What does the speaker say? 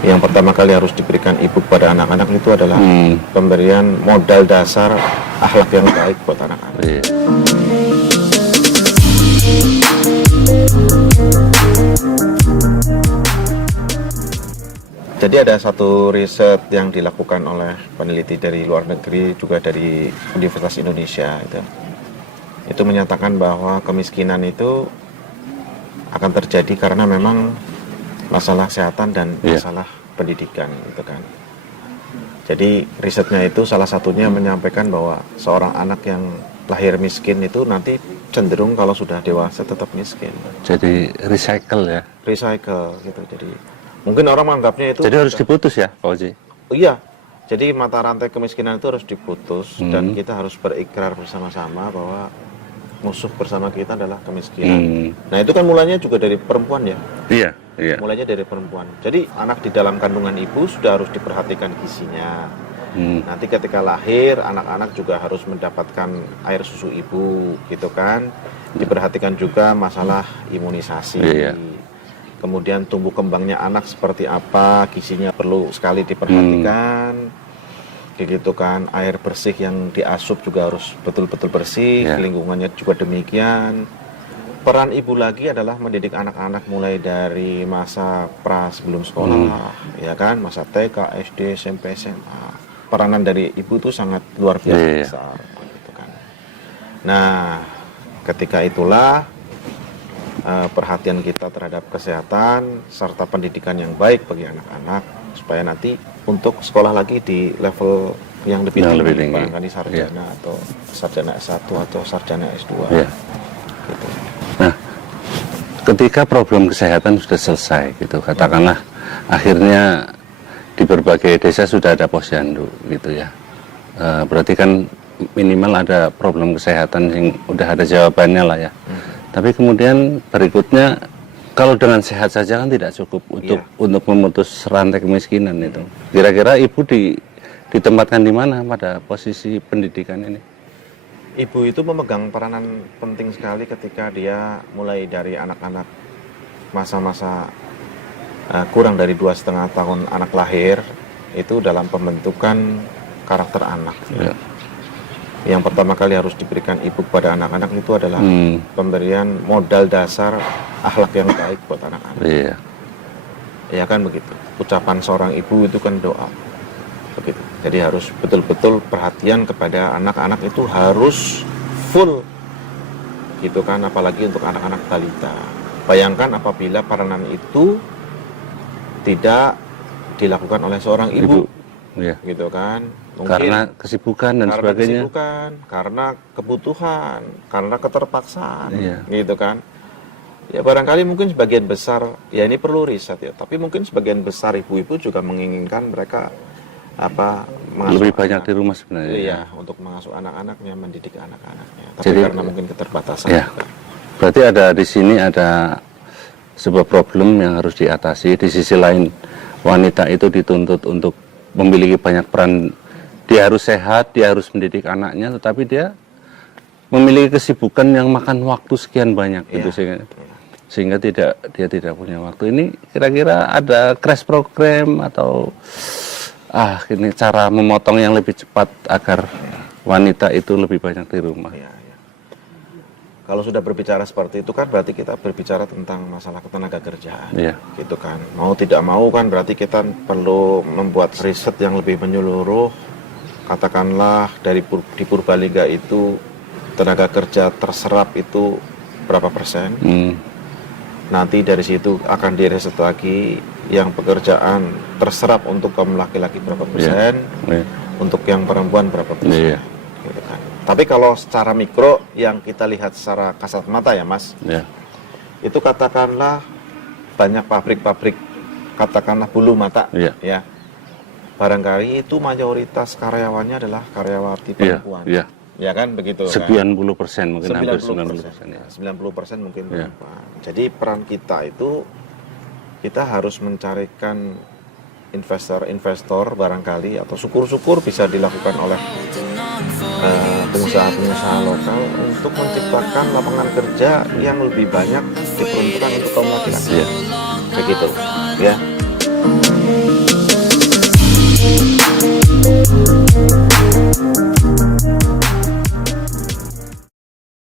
Yang pertama kali harus diberikan ibu kepada anak-anak itu adalah pemberian modal dasar akhlak yang baik buat anak-anak. Iya. Jadi ada satu riset yang dilakukan oleh peneliti dari luar negeri, juga dari Universitas Indonesia itu menyatakan bahwa kemiskinan itu akan terjadi karena memang masalah kesehatan dan masalah pendidikan gitu kan. Jadi risetnya itu salah satunya menyampaikan bahwa seorang anak yang lahir miskin itu nanti cenderung kalau sudah dewasa tetap miskin. Jadi recycle ya. Recycle gitu. Jadi mungkin orang menganggapnya itu. Jadi harus diputus ya, Pak Oji? Iya. Jadi mata rantai kemiskinan itu harus diputus dan kita harus berikrar bersama-sama bahwa musuh bersama kita adalah kemiskinan. Nah itu kan mulanya juga dari perempuan ya. Iya, iya. Mulainya dari perempuan. Jadi anak di dalam kandungan ibu sudah harus diperhatikan gizinya. Nanti ketika lahir anak-anak juga harus mendapatkan air susu ibu gitu kan. Diperhatikan juga masalah imunisasi. Iya. Kemudian tumbuh kembangnya anak seperti apa, gizinya perlu sekali diperhatikan. Gitu kan, air bersih yang diasup juga harus betul-betul bersih, lingkungannya juga demikian. Peran ibu lagi adalah mendidik anak-anak mulai dari masa pra sebelum sekolah, ya kan, masa TK, SD, SMP, SMA. Peranan dari ibu itu sangat luar biasa besar, gitu kan. Nah, ketika itulah perhatian kita terhadap kesehatan serta pendidikan yang baik bagi anak-anak supaya nanti untuk sekolah lagi di level yang lebih tinggi, barangkali sarjana atau sarjana S1 atau sarjana S2. Gitu. Nah, ketika problem kesehatan sudah selesai gitu, katakanlah akhirnya di berbagai desa sudah ada posyandu gitu ya. Berarti kan minimal ada problem kesehatan yang udah ada jawabannya lah ya. Tapi kemudian berikutnya kalau dengan sehat saja kan tidak cukup untuk memutus rantai kemiskinan itu. Kira-kira ibu ditempatkan di mana pada posisi pendidikan ini? Ibu itu memegang peranan penting sekali ketika dia mulai dari anak-anak masa-masa kurang dari 2,5 tahun anak lahir itu dalam pembentukan karakter anak. Yang pertama kali harus diberikan ibu kepada anak-anak itu adalah pemberian modal dasar akhlak yang baik buat anak-anak. Iya. Ya kan begitu. Ucapan seorang ibu itu kan doa. Begitu. Jadi harus betul-betul perhatian kepada anak-anak itu harus full. Gitu kan, apalagi untuk anak-anak balita. Bayangkan apabila peranan itu tidak dilakukan oleh seorang ibu. Gitu kan. Mungkin karena kesibukan dan sebagainya. Karena kebutuhan, karena keterpaksaan, gitu kan. Ya barangkali mungkin sebagian besar, ya ini perlu riset ya. Tapi mungkin sebagian besar ibu-ibu juga menginginkan mereka lebih banyak di rumah sebenarnya. Iya, untuk mengasuh anak-anaknya, mendidik anak-anaknya. Tapi jadi, karena mungkin keterbatasan. Berarti di sini ada sebuah problem yang harus diatasi. Di sisi lain, wanita itu dituntut untuk memiliki banyak peran. Dia harus sehat, dia harus mendidik anaknya, tetapi dia memiliki kesibukan yang makan waktu sekian banyak gitu sehingga dia tidak punya waktu. Ini kira-kira ada crash program atau ini cara memotong yang lebih cepat agar wanita itu lebih banyak di rumah. Kalau sudah berbicara seperti itu kan berarti kita berbicara tentang masalah ketenaga kerjaan, gitu kan. Mau tidak mau kan berarti kita perlu membuat riset yang lebih menyeluruh. Katakanlah di Purbalingga itu tenaga kerja terserap itu berapa persen. Nanti dari situ akan diriset lagi yang pekerjaan terserap untuk kaum laki-laki berapa persen, untuk yang perempuan berapa persen. Gitu kan. Tapi kalau secara mikro yang kita lihat secara kasat mata ya Mas, itu katakanlah banyak pabrik-pabrik, katakanlah bulu mata, ya. Barangkali itu mayoritas karyawannya adalah karyawati perempuan. Ya kan begitu. Sekian puluh persen mungkin 90%, 90% mungkin perempuan. Jadi peran kita itu kita harus mencarikan investor-investor barangkali atau syukur-syukur bisa dilakukan oleh pengusaha-pengusaha lokal untuk menciptakan lapangan kerja yang lebih banyak diperuntukkan untuk kaum laki-laki. Begitu, ya.